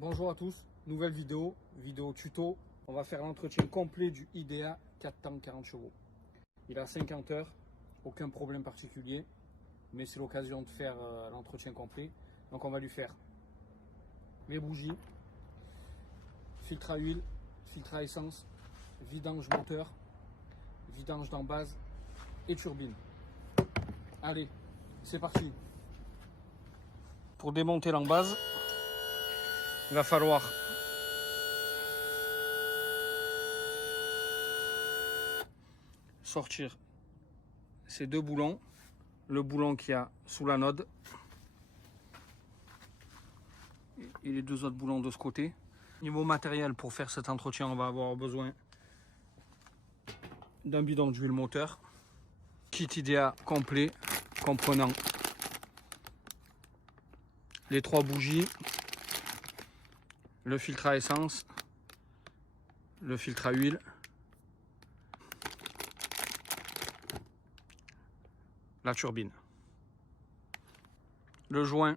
Bonjour à tous, nouvelle vidéo tuto. On va faire l'entretien complet du IDEA 4 temps 40 chevaux. Il a 50 heures, aucun problème particulier, mais c'est l'occasion de faire l'entretien complet. Donc on va lui faire les bougies, filtre à huile, filtre à essence, vidange moteur, vidange d'embase et turbine. Allez, c'est parti. Pour démonter l'embase, il va falloir sortir ces deux boulons, le boulon qu'il y a sous l'anode et les deux autres boulons de ce côté. Niveau matériel, pour faire cet entretien, on va avoir besoin d'un bidon d'huile moteur, kit IDEA complet comprenant les 3 bougies, le filtre à essence, le filtre à huile, la turbine, le joint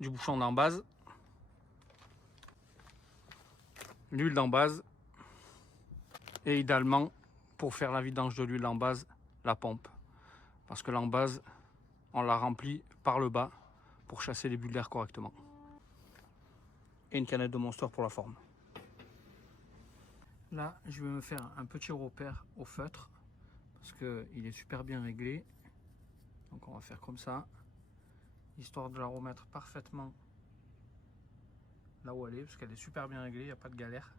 du bouchon d'embase, l'huile d'embase et idéalement, pour faire la vidange de l'huile d'embase, la pompe. Parce que l'embase, on la remplit par le bas pour chasser les bulles d'air correctement. Et une canette de Monster pour la forme. Là, je vais me faire un petit repère au feutre parce qu'il est super bien réglé. Donc on va faire comme ça, histoire de la remettre parfaitement là où elle est, parce qu'elle est super bien réglée, il n'y a pas de galère.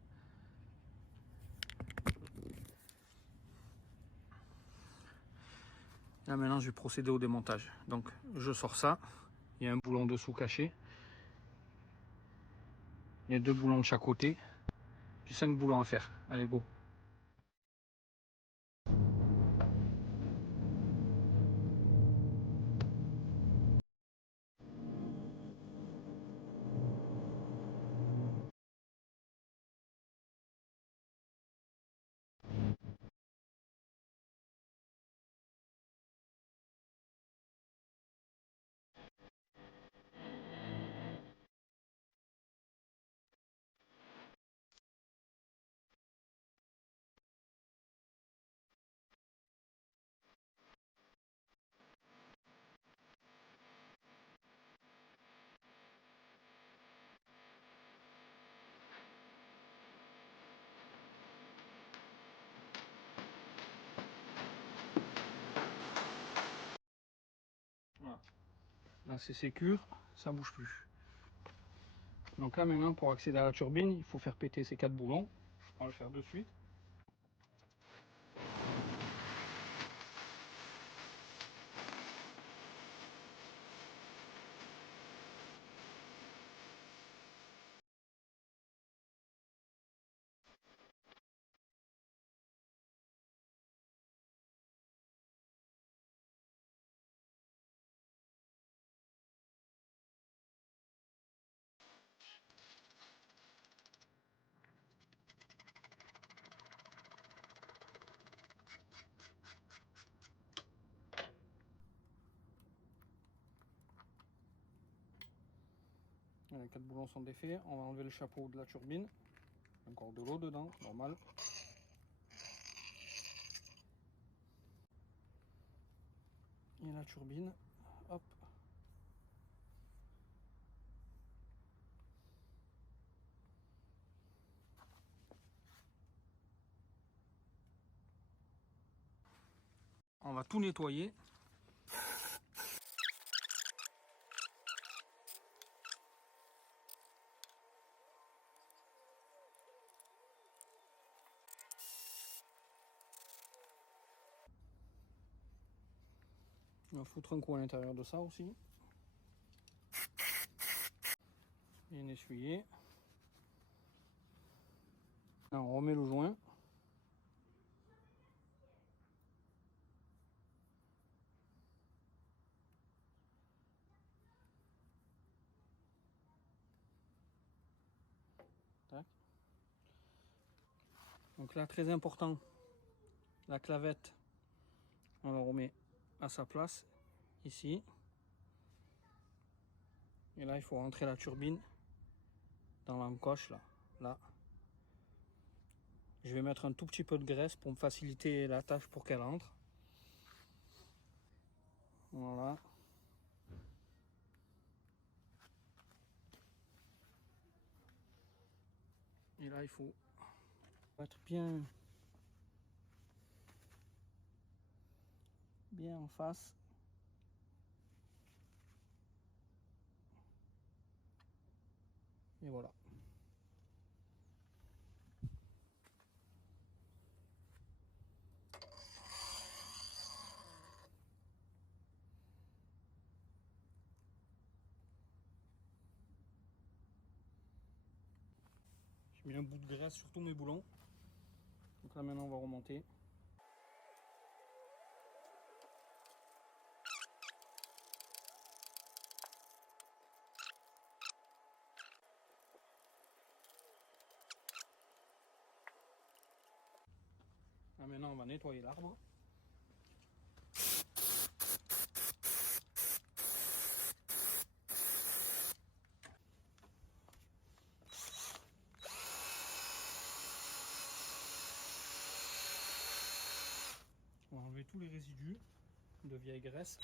Là maintenant je vais procéder au démontage. Donc je sors ça, il y a un boulon dessous caché, il y a 2 boulons de chaque côté, puis 5 boulons à faire. Allez go. Voilà. Là c'est sécure, ça bouge plus. Donc là maintenant pour accéder à la turbine, il faut faire péter ces 4 boulons. On va le faire de suite. Les 4 boulons sont défaits, on va enlever le chapeau de la turbine. Encore de l'eau dedans, normal. Et la turbine, hop. On va tout nettoyer. On va foutre un coup à l'intérieur de ça aussi. Et un essuyer. Là, on remet le joint. Tac. Donc là, très important, la clavette, on la remet à sa place, ici. Et là, il faut rentrer la turbine dans l'encoche là. Je vais mettre un tout petit peu de graisse pour me faciliter la tâche pour qu'elle entre. Voilà. Et là, il faut être bien en face. Et voilà. J'ai mis un bout de graisse sur tous mes boulons. Donc là maintenant on va remonter. Là maintenant on va nettoyer l'arbre. On va enlever tous les résidus de vieille graisse.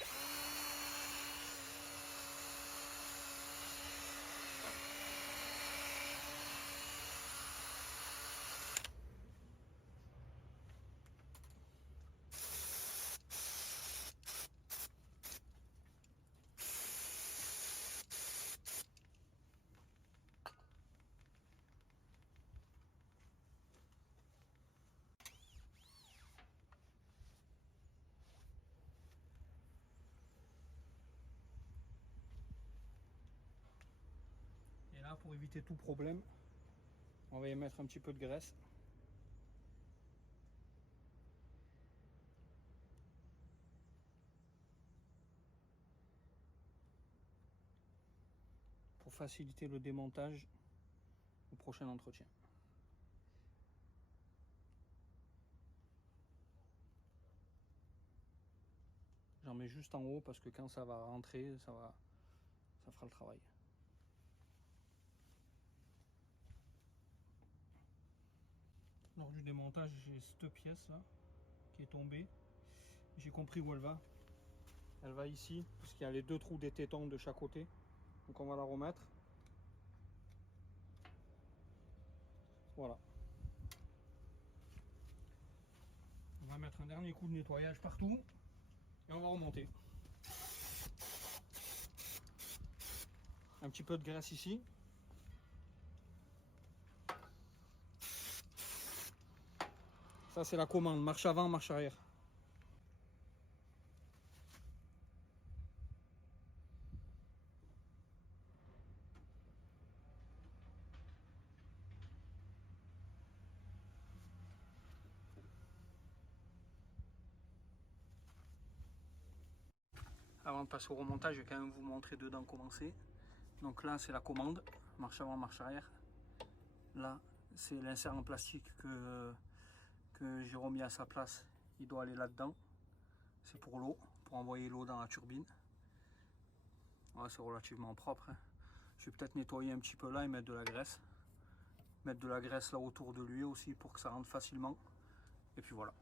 Et là, pour éviter tout problème, on va y mettre un petit peu de graisse. Pour faciliter le démontage au prochain entretien. J'en mets juste en haut parce que quand ça va rentrer, ça fera le travail. Lors du démontage, j'ai cette pièce là qui est tombée. J'ai compris où elle va. Elle va ici, puisqu'il y a les deux trous des tétons de chaque côté. Donc on va la remettre. Voilà. On va mettre un dernier coup de nettoyage partout. Et on va remonter. Un petit peu de graisse ici. Ça c'est la commande, marche avant, marche arrière. Avant de passer au remontage, je vais quand même vous montrer dedans comment c'est. Donc là c'est la commande, marche avant, marche arrière. Là c'est l'insert en plastique que j'ai remis à sa place. Il doit aller là-dedans. C'est pour l'eau, pour envoyer l'eau dans la turbine. Ouais, c'est relativement propre. Hein. Je vais peut-être nettoyer un petit peu là et mettre de la graisse. Mettre de la graisse là autour de lui aussi pour que ça rentre facilement. Et puis voilà.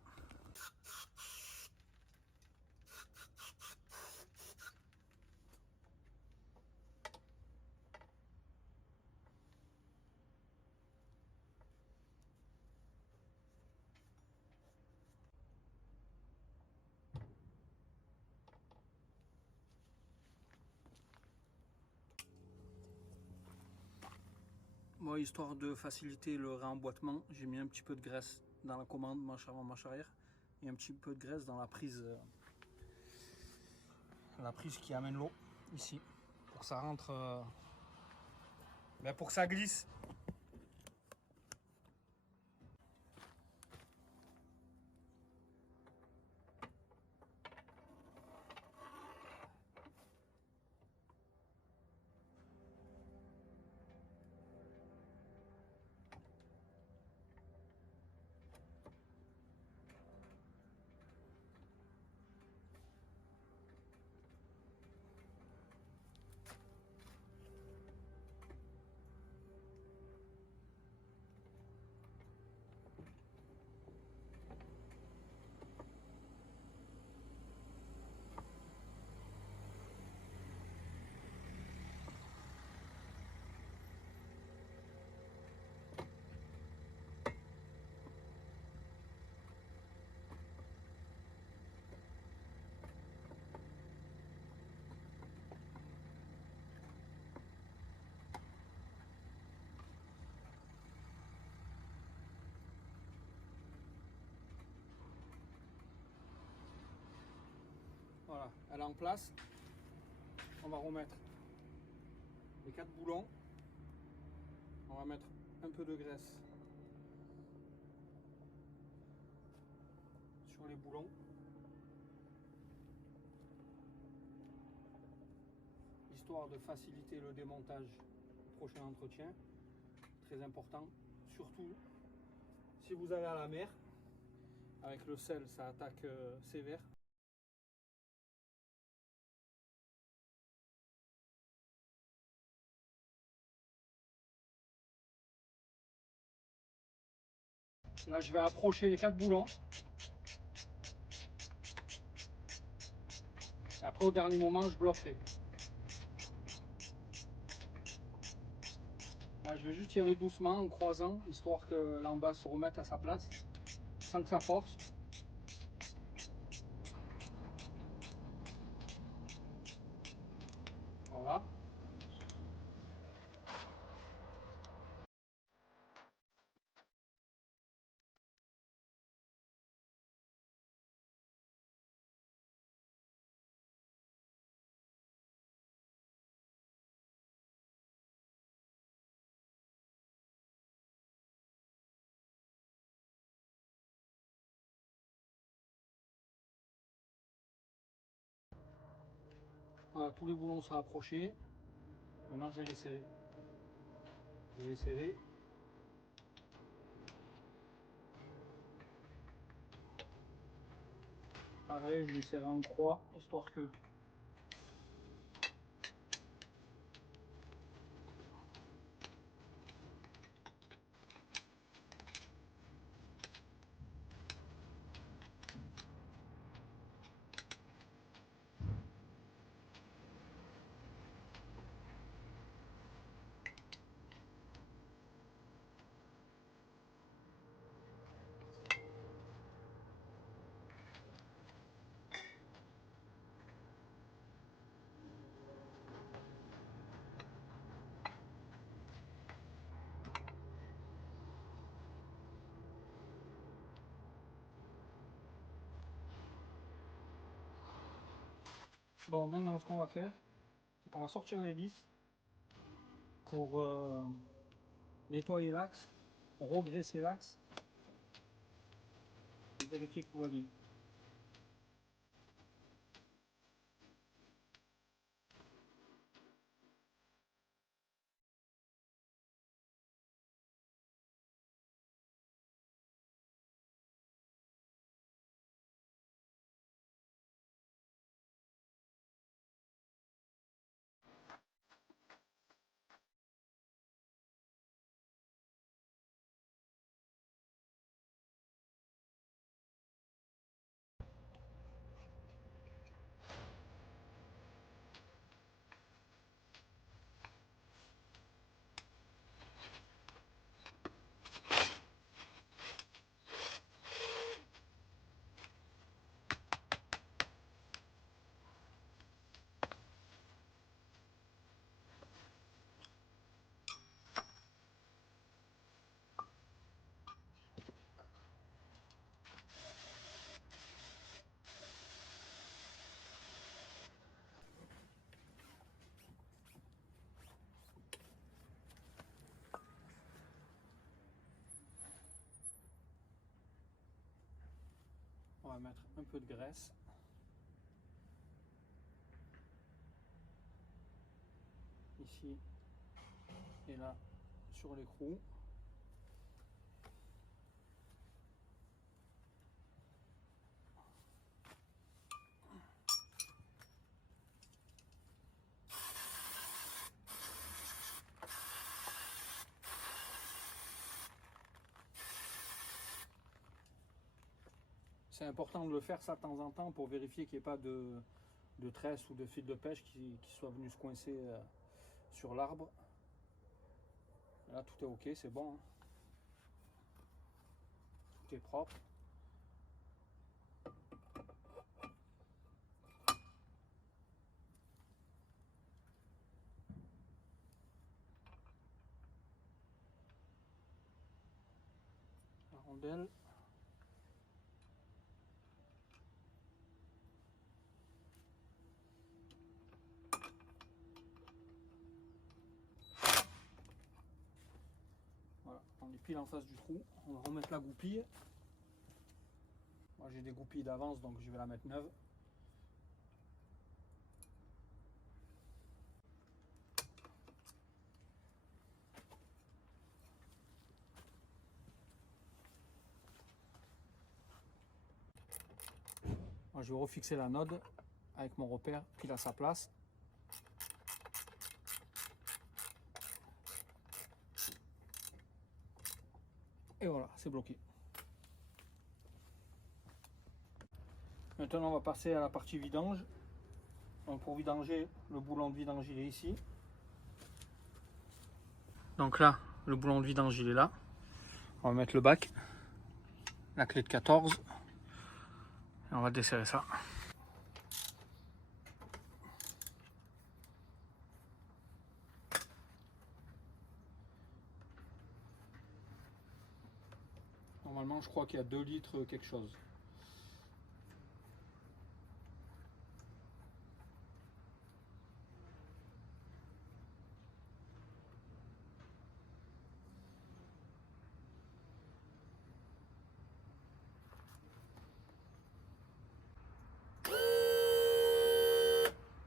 Moi, histoire de faciliter le réemboîtement, j'ai mis un petit peu de graisse dans la commande, marche avant, marche arrière, et un petit peu de graisse dans la prise qui amène l'eau, ici, pour que ça rentre, pour que ça glisse. Voilà, elle est en place. On va remettre les 4 boulons. On va mettre un peu de graisse sur les boulons. Histoire de faciliter le démontage au prochain entretien. Très important. Surtout si vous allez à la mer. Avec le sel, ça attaque sévère. Là, je vais approcher les 4 boulons. Et après, au dernier moment, je bloquerai. Là, je vais juste tirer doucement en croisant, histoire que l'en bas se remette à sa place, sans que ça force. Voilà. Voilà, tous les boulons sont approchés. Maintenant, je vais les serrer. Je vais les serrer. Pareil, je les serre en croix, histoire que bon, maintenant ce qu'on va faire, c'est qu'on va sortir les vis pour nettoyer l'axe, regresser l'axe et vérifier que tout va bien. On va mettre un peu de graisse. Ici et là sur l'écrou. C'est important de le faire ça de temps en temps pour vérifier qu'il n'y ait pas de tresse ou de fil de pêche qui soit venu se coincer sur l'arbre. Là tout est ok, c'est bon, hein. Tout est propre. La rondelle. On est pile en face du trou. On va remettre la goupille. Moi j'ai des goupilles d'avance donc je vais la mettre neuve. Moi, je vais refixer la node avec mon repère pile à sa place. Et voilà, c'est bloqué. Maintenant, on va passer à la partie vidange. Donc pour vidanger, le boulon de vidange il est ici. Donc là, le boulon de vidange il est là. On va mettre le bac, la clé de 14 et on va desserrer ça. Normalement, je crois qu'il y a 2 litres quelque chose.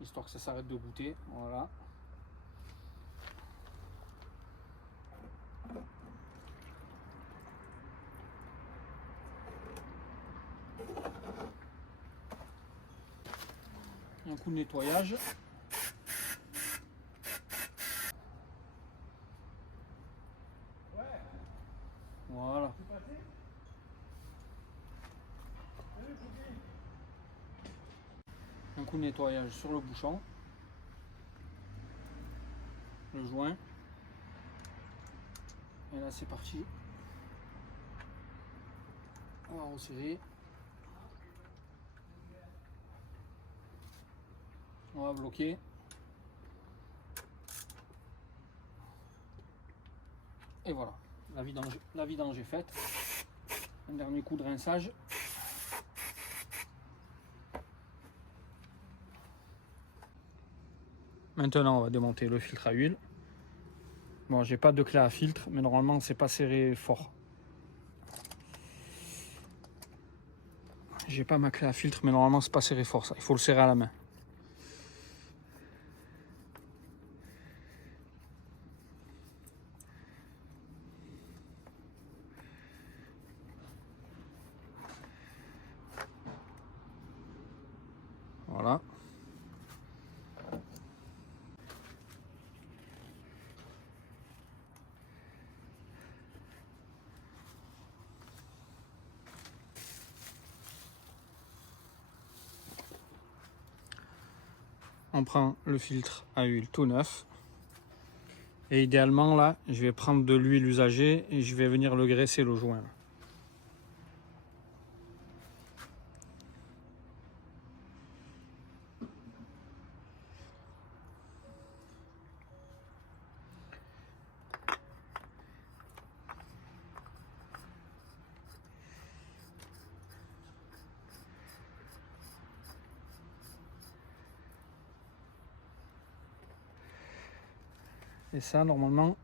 Histoire que ça s'arrête de goûter. Voilà. Un coup de nettoyage. Voilà. Un coup de nettoyage sur le bouchon. Le joint. Et là c'est parti. On va resserrer. On va bloquer. Et voilà, la vidange est faite. Un dernier coup de rinçage. Maintenant, on va démonter le filtre à huile. Bon, j'ai pas de clé à filtre, mais normalement, c'est pas serré fort. J'ai pas ma clé à filtre, mais normalement, c'est pas serré fort, ça. Il faut le serrer à la main. Voilà. On prend le filtre à huile tout neuf. Et idéalement, là, je vais prendre de l'huile usagée et je vais venir le graisser, le joint. Et ça, normalement,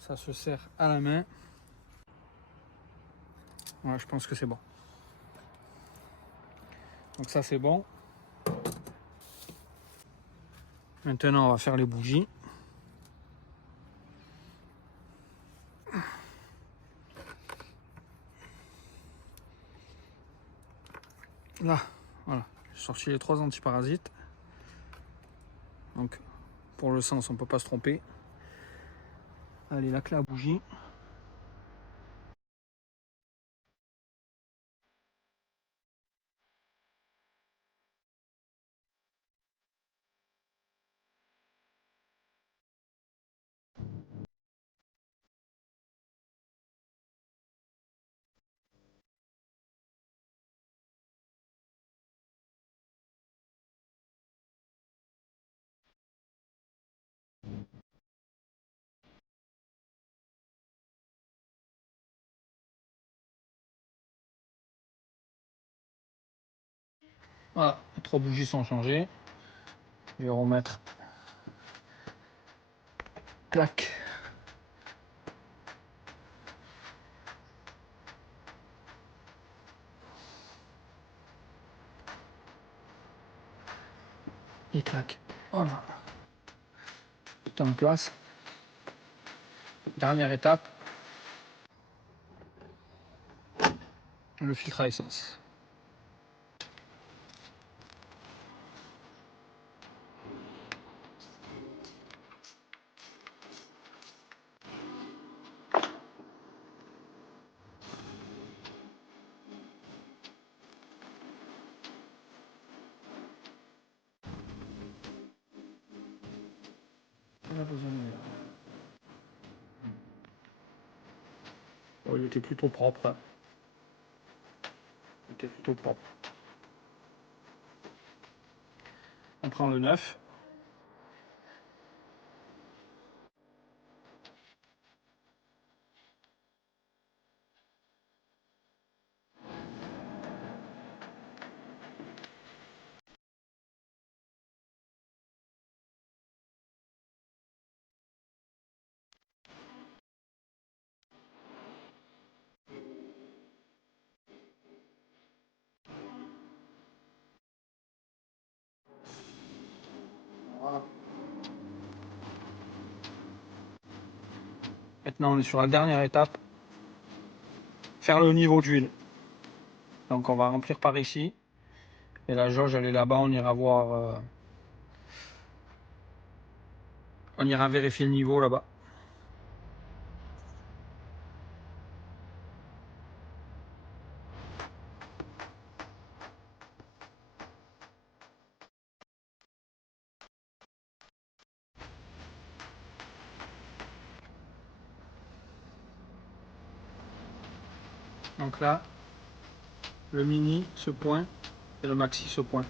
ça se serre à la main. Ouais, je pense que c'est bon. Donc ça, c'est bon. Maintenant, on va faire les bougies. Là, voilà, j'ai sorti les 3 antiparasites. Donc, pour le sens, on ne peut pas se tromper. Allez, la clé à bougie. Voilà, les 3 bougies sont changées. Je vais remettre. Clac. Tac. Voilà. Tout en place. Dernière étape. Le filtre à essence. Oh, il était plutôt propre. Il était plutôt propre. On prend le neuf. Voilà. Maintenant, on est sur la dernière étape. Faire le niveau d'huile. Donc, on va remplir par ici. Et la jauge, elle est là-bas. On ira voir. On ira vérifier le niveau là-bas. Donc là, le mini, ce point, et le maxi, ce point.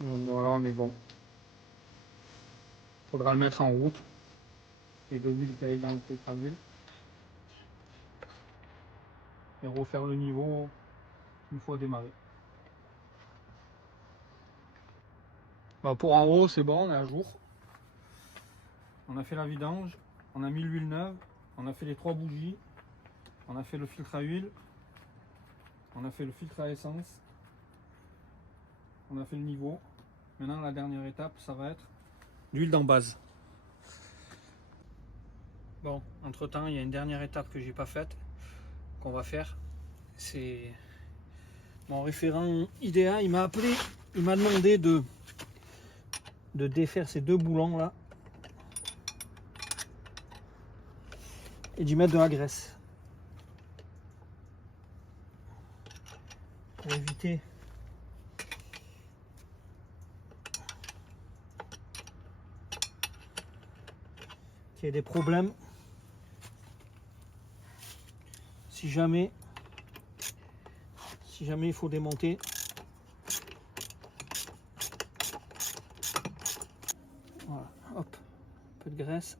Donc voilà, on est bon. Faudra le mettre en route. Et de l'huile qui est dans le filtre à huile. Et refaire le niveau une fois démarré. Bah pour en haut, c'est bon, on est à jour. On a fait la vidange, on a mis l'huile neuve, on a fait les 3 bougies, on a fait le filtre à huile, on a fait le filtre à essence, on a fait le niveau. Maintenant, la dernière étape, ça va être l'huile d'embase. Bon, entre temps, il y a une dernière étape que j'ai pas faite, qu'on va faire. C'est mon référent IDEA, il m'a appelé, il m'a demandé de défaire ces 2 boulons là et d'y mettre de la graisse pour éviter qu'il y ait des problèmes si jamais il faut démonter. Voilà, hop, un peu de graisse.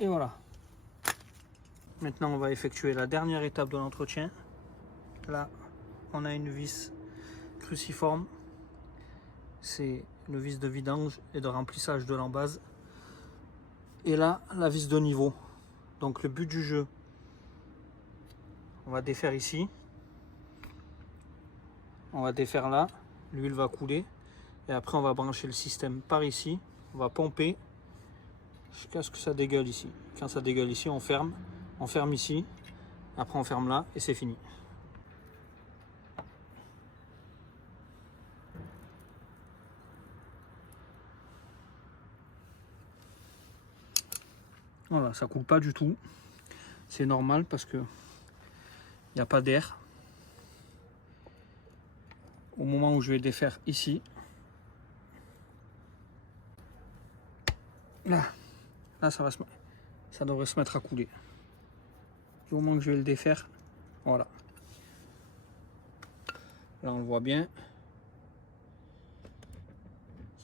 Et voilà. Maintenant, on va effectuer la dernière étape de l'entretien. Là, on a une vis cruciforme. C'est le vis de vidange et de remplissage de l'embase. Et là, la vis de niveau. Donc le but du jeu, on va défaire ici. On va défaire là. L'huile va couler. Et après, on va brancher le système par ici. On va pomper jusqu'à ce que ça dégueule ici. Quand ça dégueule ici, on ferme. On ferme ici. Après, on ferme là et c'est fini. Voilà, ça coule pas du tout. C'est normal parce que il n'y a pas d'air. Au moment où je vais défaire ici, là ça devrait se mettre à couler. Au moment que je vais le défaire, voilà. Là on le voit bien.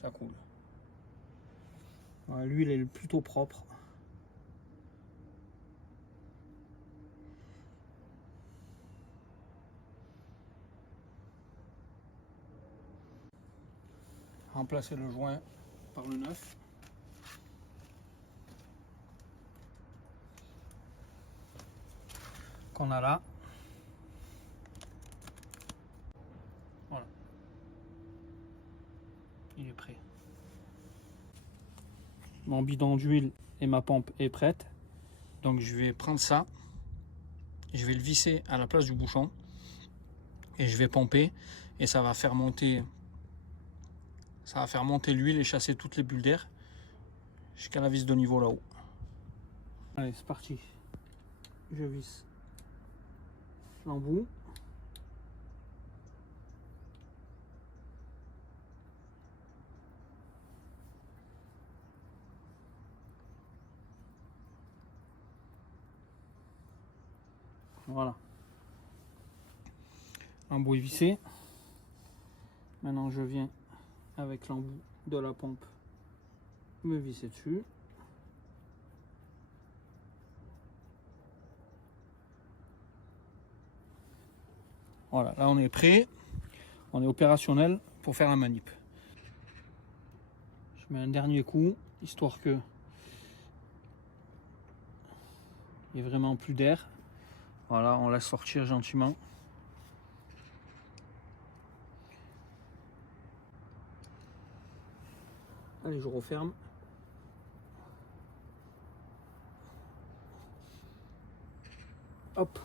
Ça coule. Voilà, l'huile est plutôt propre. Remplacer le joint par le neuf. Qu'on a là. Voilà. Il est prêt. Mon bidon d'huile et ma pompe est prête. Donc je vais prendre ça. Je vais le visser à la place du bouchon. Et je vais pomper. Et ça va faire monter. Ça va faire monter l'huile et chasser toutes les bulles d'air jusqu'à la vis de niveau là-haut. Allez, c'est parti. Je visse l'embout. Voilà. L'embout est vissé. Maintenant, je viens avec l'embout de la pompe me visser dessus. Voilà, là on est prêt, on est opérationnel pour faire la manip. Je mets un dernier coup, histoire que il n'y ait vraiment plus d'air. Voilà, on laisse sortir gentiment. Allez, je referme. Hop.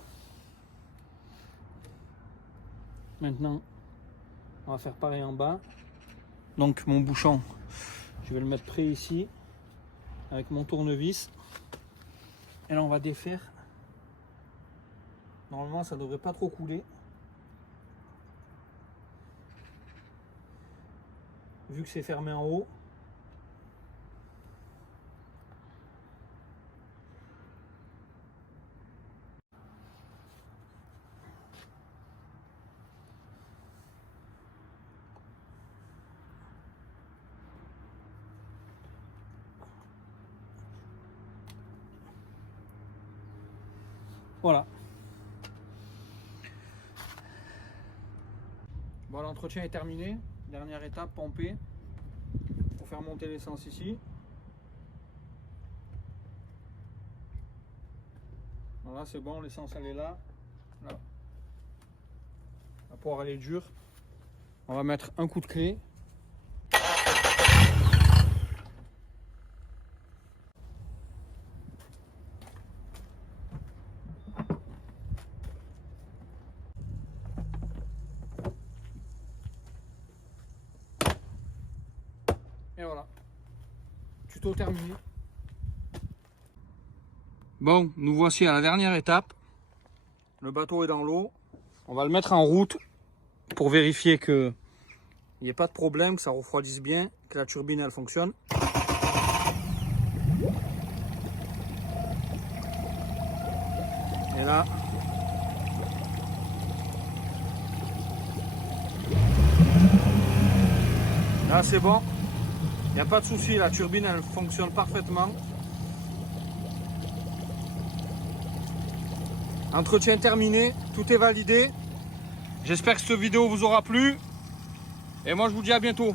Maintenant, on va faire pareil en bas. Donc mon bouchon, je vais le mettre près ici, avec mon tournevis. Et là, on va défaire. Normalement, ça ne devrait pas trop couler. Vu que c'est fermé en haut. Voilà. Bon, l'entretien est terminé. Dernière étape, pomper pour faire monter l'essence ici. Voilà, c'est bon, l'essence elle est là. Là. La poire elle est dure. On va mettre un coup de clé. Et voilà, tuto terminé. Bon, nous voici à la dernière étape. Le bateau est dans l'eau. On va le mettre en route pour vérifier qu'il n'y ait pas de problème, que ça refroidisse bien, que la turbine elle fonctionne. Et là, c'est bon. Il n'y a pas de souci, la turbine elle fonctionne parfaitement. Entretien terminé, tout est validé. J'espère que cette vidéo vous aura plu. Et moi je vous dis à bientôt.